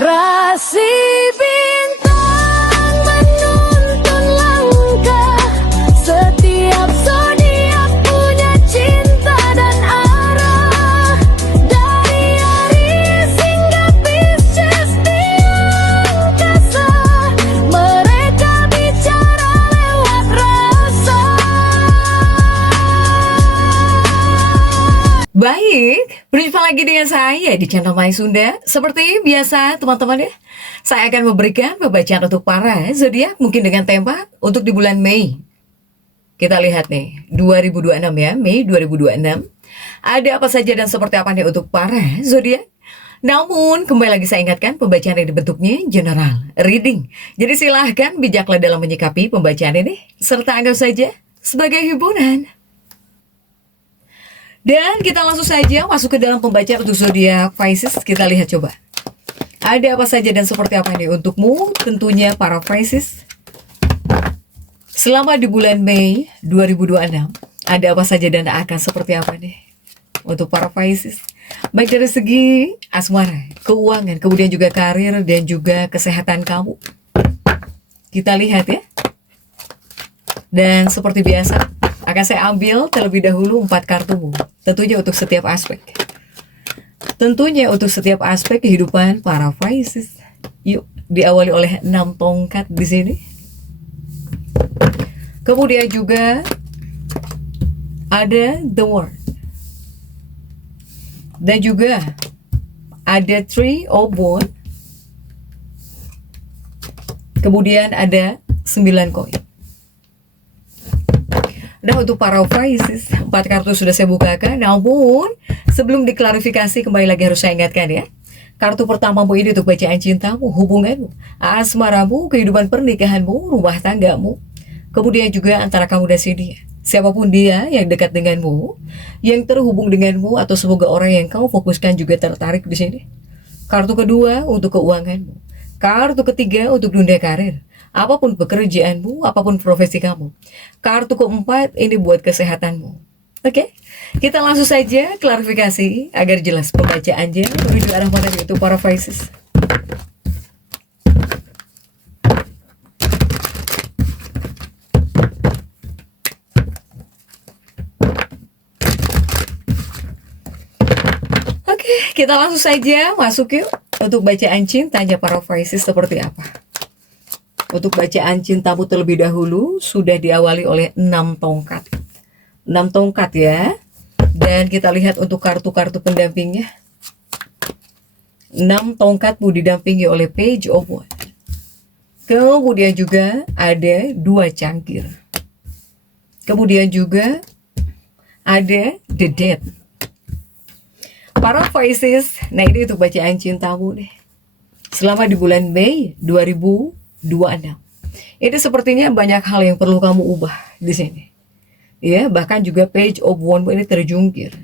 Rasi bintang menuntun langkah, setiap zodiak punya cinta dan arah. Dari Aries hingga Pisces di angkasa, mereka bicara lewat rasa. Baik, berjumpa lagi dengan saya di channel My Sunda. Seperti biasa teman-teman ya, saya akan memberikan pembacaan untuk para zodiak mungkin dengan tema untuk di bulan Mei. Kita lihat nih, 2026 ya, Mei 2026. Ada apa saja dan seperti apa nih untuk para zodiak? Namun, kembali lagi saya ingatkan, pembacaan ini bentuknya general, reading. Jadi silahkan bijaklah dalam menyikapi pembacaan ini, serta anggap saja sebagai hiburan. Dan kita langsung saja masuk ke dalam pembacaan untuk zodiak Pisces. Kita lihat coba. Ada apa saja dan seperti apa nih untukmu, tentunya para Pisces. Selama di bulan Mei 2026, ada apa saja dan akan seperti apa nih untuk para Pisces. Baik dari segi asmara, keuangan, kemudian juga karir dan juga kesehatan kamu. Kita lihat ya. Dan seperti biasa, akan saya ambil terlebih dahulu 4 kartumu. Tentunya untuk setiap aspek. Tentunya untuk setiap aspek kehidupan para Pisces. Yuk, diawali oleh 6 tongkat di sini. Kemudian juga ada The World. Dan juga ada Three of Wands. Kemudian ada 9 koin. Nah untuk para Pisces, 4 kartu sudah saya bukakan. Namun sebelum diklarifikasi, kembali lagi harus saya ingatkan ya, kartu pertamamu ini untuk bacaan cintamu, hubunganmu, asmaramu, kehidupan pernikahanmu, rumah tanggamu. Kemudian juga antara kamu dan si dia, siapapun dia yang dekat denganmu, yang terhubung denganmu, atau semoga orang yang kamu fokuskan juga tertarik di sini. Kartu kedua untuk keuanganmu. Kartu ketiga untuk dunia karir. Apapun pekerjaanmu, apapun profesi kamu. Kartu keempat ini buat kesehatanmu. Oke, kita langsung saja klarifikasi agar jelas pembacaannya menuju arah mana itu para Pisces. Oke, kita langsung saja masuk yuk untuk bacaan cintanya para Pisces seperti apa. Untuk bacaan cintamu terlebih dahulu sudah diawali oleh 6 tongkat. 6 tongkat ya. Dan kita lihat untuk kartu-kartu pendampingnya. 6 tongkatmu didampingi oleh Page of Wands. Kemudian juga ada 2 cangkir. Kemudian juga ada The Death. Para Pisces, nah ini untuk bacaan cintamu nih. Selama di bulan Mei 2026. Ini sepertinya banyak hal yang perlu kamu ubah di sini. Ya, bahkan juga Page of Wands ini terjungkir.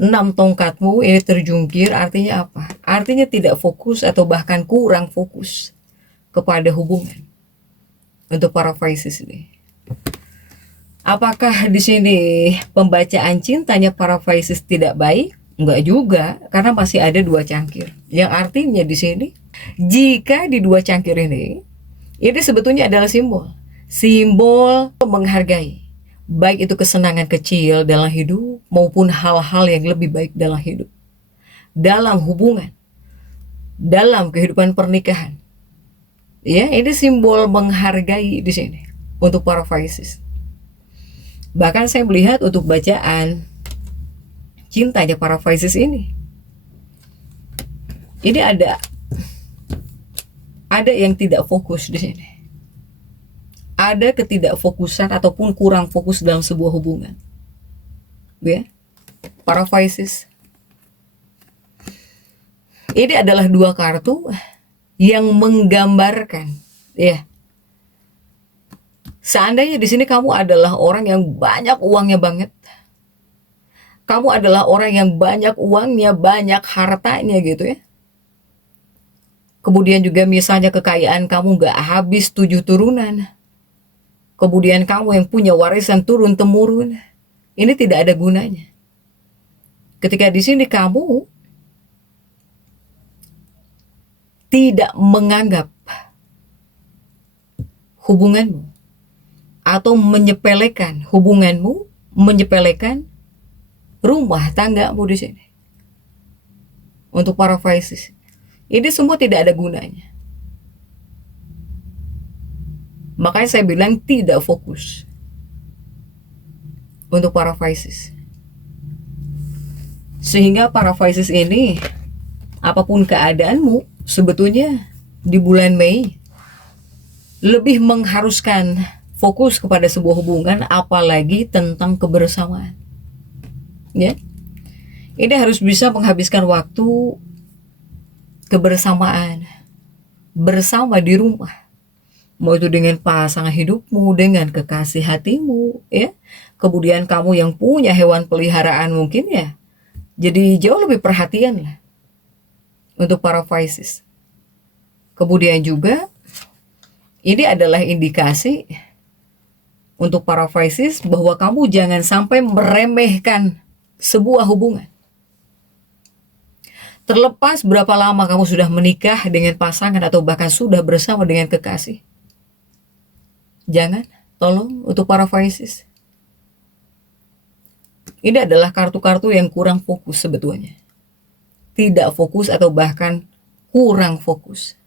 6 tongkatmu ini terjungkir, artinya apa? Artinya tidak fokus atau bahkan kurang fokus kepada hubungan. Untuk para Pisces ini. Apakah di sini pembacaan cintanya para Pisces tidak baik? Enggak juga, karena masih ada 2 cangkir. Yang artinya di sini, jika di 2 cangkir ini sebetulnya adalah simbol menghargai, baik itu kesenangan kecil dalam hidup maupun hal-hal yang lebih baik dalam hidup, dalam hubungan, dalam kehidupan pernikahan. Ya, ini simbol menghargai di sini untuk para Pisces. Bahkan saya melihat untuk bacaan cintanya para Pisces ini ada yang tidak fokus di sini. Ada ketidakfokusan ataupun kurang fokus dalam sebuah hubungan. Ya. Para Pisces. Ini adalah 2 kartu yang menggambarkan ya. Seandainya di sini kamu adalah orang yang banyak uangnya banget. Kamu adalah orang yang banyak uangnya, banyak hartanya gitu ya. Kemudian juga misalnya kekayaan kamu gak habis 7 turunan. Kemudian kamu yang punya warisan turun-temurun. Ini tidak ada gunanya. Ketika di sini kamu tidak menganggap hubunganmu atau menyepelekan hubunganmu, menyepelekan rumah tanggamu di sini. Untuk para Pisces, ini semua tidak ada gunanya. Makanya saya bilang tidak fokus untuk para Pisces. Sehingga para Pisces ini, apapun keadaanmu, sebetulnya di bulan Mei lebih mengharuskan fokus kepada sebuah hubungan, apalagi tentang kebersamaan. Ya, ini harus bisa menghabiskan waktu kebersamaan, bersama di rumah. Mau itu dengan pasangan hidupmu, dengan kekasih hatimu, ya. Kemudian kamu yang punya hewan peliharaan mungkin ya, jadi jauh lebih perhatian lah untuk para Pisces. Kemudian juga ini adalah indikasi untuk para Pisces bahwa kamu jangan sampai meremehkan sebuah hubungan. Terlepas berapa lama kamu sudah menikah dengan pasangan atau bahkan sudah bersama dengan kekasih, jangan, tolong untuk para Pisces. Ini adalah kartu-kartu yang kurang fokus sebetulnya. Tidak fokus atau bahkan kurang fokus.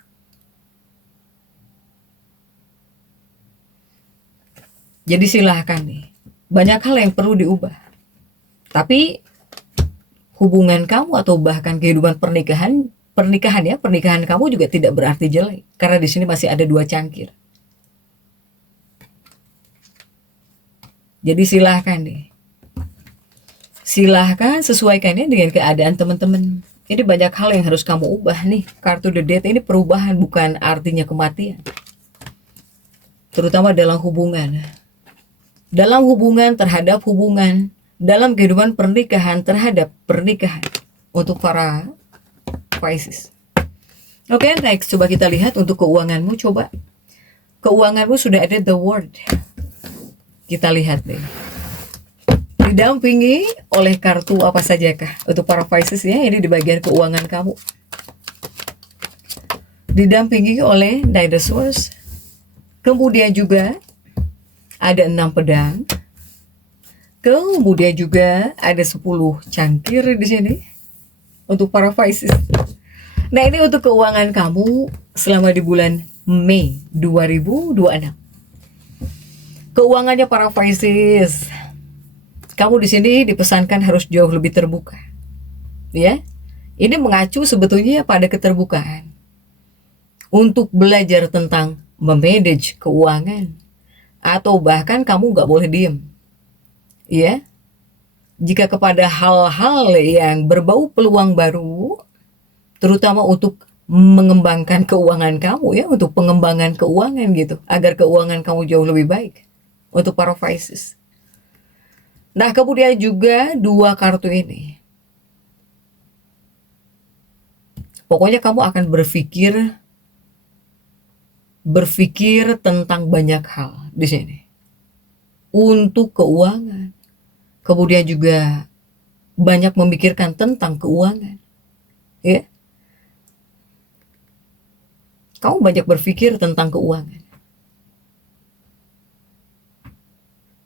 Jadi silahkan nih, banyak hal yang perlu diubah. Tapi hubungan kamu atau bahkan kehidupan pernikahan kamu juga tidak berarti jelek. Karena di sini masih ada 2 cangkir. Jadi silahkan nih. Silahkan sesuaikannya dengan keadaan teman-teman. Ini banyak hal yang harus kamu ubah nih. Kartu The Death ini perubahan, bukan artinya kematian. Terutama dalam hubungan. Dalam hubungan terhadap hubungan. Dalam kehidupan pernikahan terhadap pernikahan. Untuk para Pisces. Oke, next. Coba kita lihat untuk keuanganmu. Coba. Keuanganmu sudah ada The World. Kita lihat deh. Didampingi oleh kartu apa sajakah untuk para Pisces ya, ini di bagian keuangan kamu. Didampingi oleh Knight of Swords. Kemudian juga ada 6 pedang. Kemudian juga ada 10 cangkir di sini untuk para Pisces. Nah, ini untuk keuangan kamu selama di bulan Mei 2026. Keuangannya para Pisces, kamu di sini dipesankan harus jauh lebih terbuka. Ya. Ini mengacu sebetulnya pada keterbukaan. Untuk belajar tentang memanage keuangan. Atau bahkan kamu nggak boleh diem. Ya. Jika kepada hal-hal yang berbau peluang baru, terutama untuk mengembangkan keuangan kamu ya, untuk pengembangan keuangan gitu, agar keuangan kamu jauh lebih baik. Untuk para Pisces. Nah, kemudian juga 2 kartu ini. Pokoknya kamu akan berpikir tentang banyak hal di sini. Untuk keuangan. Kemudian juga banyak memikirkan tentang keuangan. Ya. Kamu banyak berpikir tentang keuangan.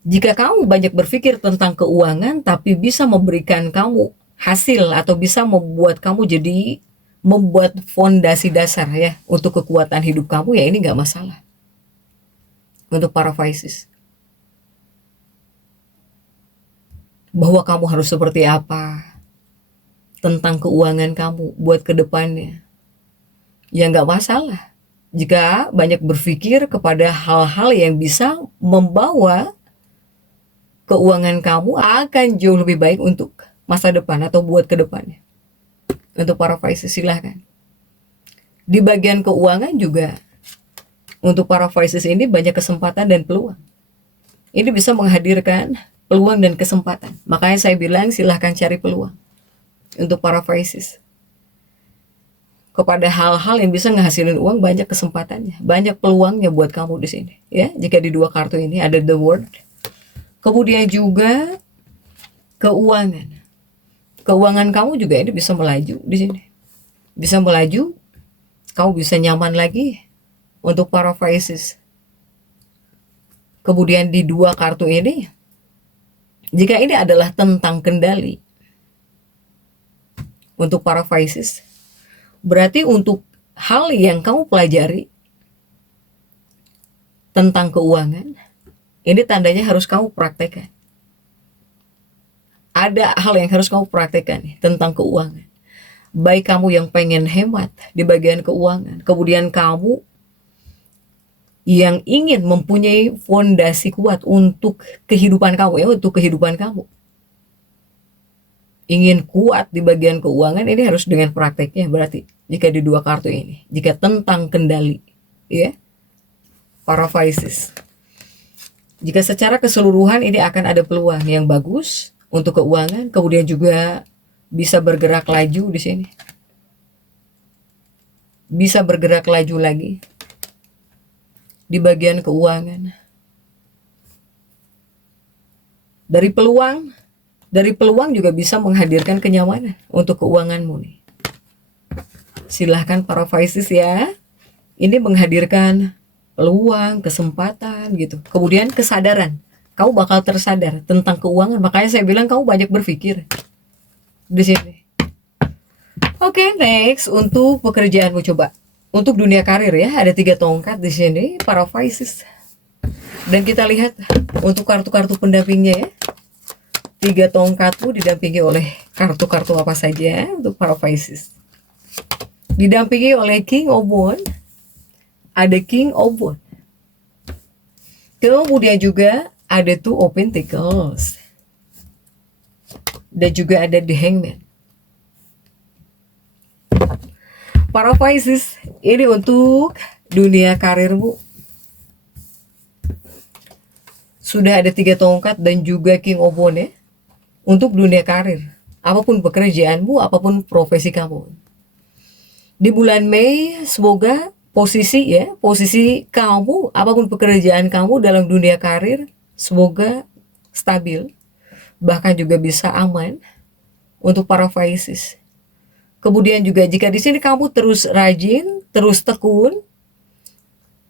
Jika kamu banyak berpikir tentang keuangan, tapi bisa memberikan kamu hasil atau bisa membuat kamu jadi membuat fondasi dasar ya untuk kekuatan hidup kamu, ya ini nggak masalah. Untuk para Pisces. Bahwa kamu harus seperti apa tentang keuangan kamu buat ke depannya. Ya nggak masalah. Jika banyak berpikir kepada hal-hal yang bisa membawa keuangan kamu akan jauh lebih baik untuk masa depan atau buat ke depannya. Untuk para Pisces silahkan. Di bagian keuangan juga, untuk para Pisces ini banyak kesempatan dan peluang. Ini bisa menghadirkan peluang dan kesempatan. Makanya saya bilang silahkan cari peluang. Untuk para Pisces. Kepada hal-hal yang bisa ngehasilin uang, banyak kesempatannya. Banyak peluangnya buat kamu di sini. Ya, jika di 2 kartu ini ada The World. Kemudian juga keuangan. Keuangan kamu juga ini bisa melaju di sini. Bisa melaju Kau bisa nyaman lagi untuk para Pisces. Kemudian di dua kartu ini, jika ini adalah tentang kendali untuk para Pisces, berarti untuk hal yang kamu pelajari tentang keuangan, ini tandanya harus kamu praktekkan. Ada hal yang harus kamu praktekkan nih, tentang keuangan. Baik kamu yang pengen hemat di bagian keuangan, kemudian kamu yang ingin mempunyai fondasi kuat untuk kehidupan kamu, ya, untuk kehidupan kamu. Ingin kuat di bagian keuangan, ini harus dengan prakteknya berarti. Jika di dua kartu ini, jika tentang kendali, ya, para Pisces. Jika secara keseluruhan ini akan ada peluang yang bagus untuk keuangan, kemudian juga bisa bergerak laju di sini. Bisa bergerak laju lagi di bagian keuangan. Dari peluang juga bisa menghadirkan kenyamanan untuk keuanganmu nih. Silahkan para Pisces ya. Ini menghadirkan peluang, kesempatan gitu. Kemudian kesadaran. Kamu bakal tersadar tentang keuangan. Makanya saya bilang kamu banyak berpikir di sini. Oke, next untuk pekerjaanmu coba. Untuk dunia karir ya, ada 3 tongkat di sini para Pisces. Dan kita lihat untuk kartu-kartu pendampingnya ya. 3 tongkatmu didampingi oleh kartu-kartu apa saja untuk para Pisces. Didampingi oleh King of Wands, ada King of Wands. Kemudian juga ada Two of Pentacles. Dan juga ada The Hangman. Para Pisces, ini untuk dunia karirmu. Sudah ada 3 tongkat dan juga King of Wands ya. Untuk dunia karir, apapun pekerjaanmu, apapun profesi kamu. Di bulan Mei, semoga posisi kamu, apapun pekerjaan kamu dalam dunia karir, semoga stabil, bahkan juga bisa aman untuk para Pisces. Kemudian juga jika di sini kamu terus rajin, terus tekun,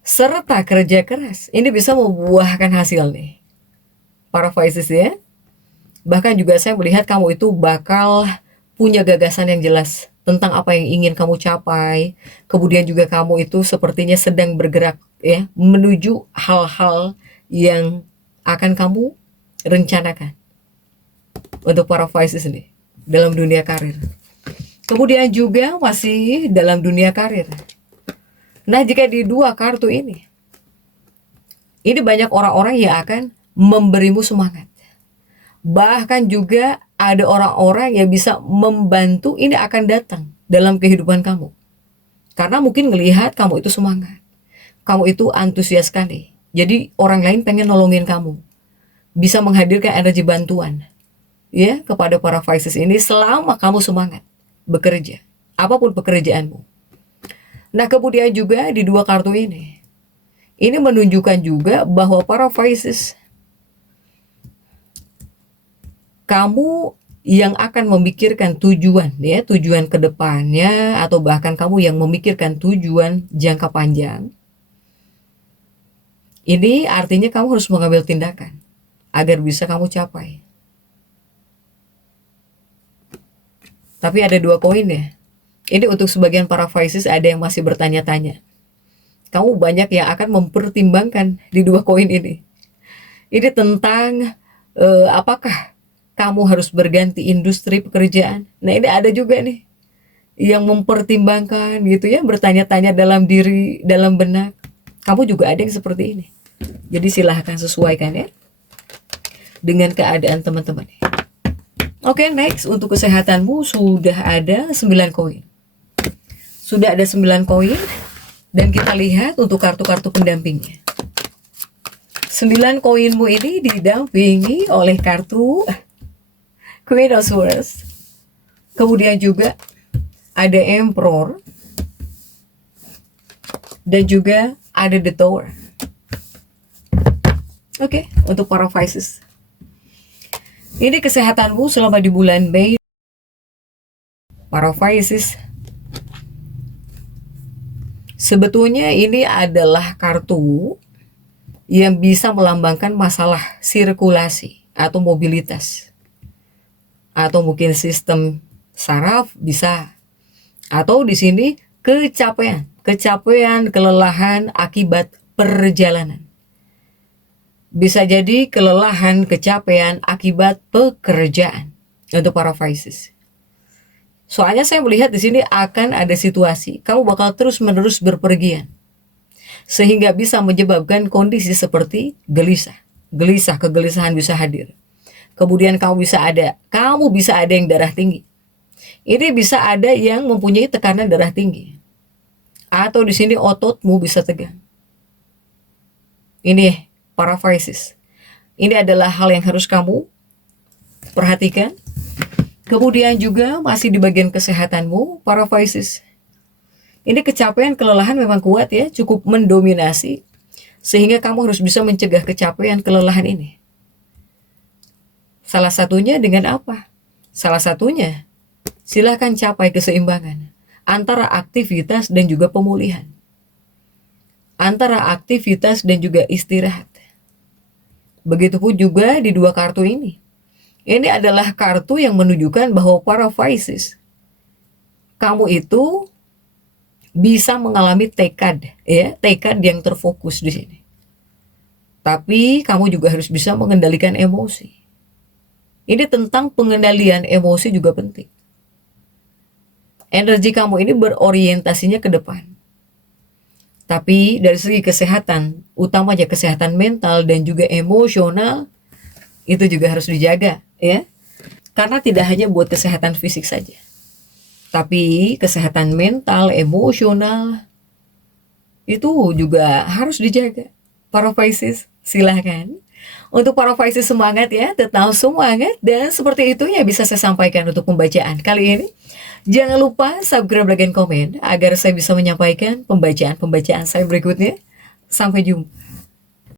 serta kerja keras, ini bisa membuahkan hasil nih, para Pisces ya. Bahkan juga saya melihat kamu itu bakal punya gagasan yang jelas tentang apa yang ingin kamu capai. Kemudian juga kamu itu sepertinya sedang bergerak ya menuju hal-hal yang akan kamu rencanakan untuk para Pisces ini dalam dunia karir. Kemudian juga masih dalam dunia karir. Nah, jika di 2 kartu ini banyak orang-orang yang akan memberimu semangat. Bahkan juga ada orang-orang yang bisa membantu ini akan datang dalam kehidupan kamu. Karena mungkin melihat kamu itu semangat. Kamu itu antusias sekali. Jadi orang lain pengen nolongin kamu. Bisa menghadirkan energi bantuan ya kepada para Pisces ini selama kamu semangat bekerja. Apapun pekerjaanmu. Nah, kemudian juga di 2 kartu ini menunjukkan juga bahwa para Pisces, kamu yang akan memikirkan tujuan ya, tujuan ke depannya, atau bahkan kamu yang memikirkan tujuan jangka panjang. Ini artinya kamu harus mengambil tindakan agar bisa kamu capai. Tapi ada 2 koin ya. Ini untuk sebagian para Pisces ada yang masih bertanya-tanya. Kamu banyak yang akan mempertimbangkan di 2 koin ini. Ini tentang apakah kamu harus berganti industri pekerjaan. Nah, ini ada juga nih yang mempertimbangkan gitu ya, bertanya-tanya dalam diri, dalam benak. Kamu juga ada yang seperti ini. Jadi silahkan sesuaikan ya dengan keadaan teman-teman. Oke, next untuk kesehatanmu sudah ada 9 koin. Sudah ada 9 koin dan kita lihat untuk kartu-kartu pendampingnya. 9 koinmu ini didampingi oleh kartu Queen of Swords. Kemudian juga ada Emperor. Dan juga ada The Tower. Oke, untuk para Pisces. Ini kesehatanmu selama di bulan Mei. Para Pisces. Sebetulnya ini adalah kartu yang bisa melambangkan masalah sirkulasi atau mobilitas. Atau mungkin sistem saraf bisa. Atau di sini kecapean, kelelahan akibat perjalanan. Bisa jadi kelelahan, kecapean akibat pekerjaan untuk para Pisces. Soalnya saya melihat di sini akan ada situasi kamu bakal terus-menerus berpergian. Sehingga bisa menyebabkan kondisi seperti gelisah. Kegelisahan bisa hadir. Kemudian kamu bisa ada yang darah tinggi. Ini bisa ada yang mempunyai tekanan darah tinggi. Atau di sini ototmu bisa tegang. Ini para Pisces. Ini adalah hal yang harus kamu perhatikan. Kemudian juga masih di bagian kesehatanmu para Pisces. Ini kecapean, kelelahan memang kuat ya, cukup mendominasi. Sehingga kamu harus bisa mencegah kecapean, kelelahan ini. Salah satunya dengan apa? Salah satunya, silakan capai keseimbangan antara aktivitas dan juga pemulihan. Antara aktivitas dan juga istirahat. Begitupun juga di dua kartu ini. Ini adalah kartu yang menunjukkan bahwa para Pisces, kamu itu bisa mengalami tekad yang terfokus di sini. Tapi kamu juga harus bisa mengendalikan emosi. Ini tentang pengendalian emosi juga penting. Energi kamu ini berorientasinya ke depan. Tapi dari segi kesehatan, utamanya kesehatan mental dan juga emosional, itu juga harus dijaga, ya. Karena tidak hanya buat kesehatan fisik saja. Tapi kesehatan mental, emosional, itu juga harus dijaga. Para Pisces, silahkan. Untuk para Pisces semangat ya, tetap semangat. Dan seperti itu ya bisa saya sampaikan untuk pembacaan kali ini. Jangan lupa subscribe, like, dan komen agar saya bisa menyampaikan pembacaan-pembacaan saya berikutnya. Sampai jumpa.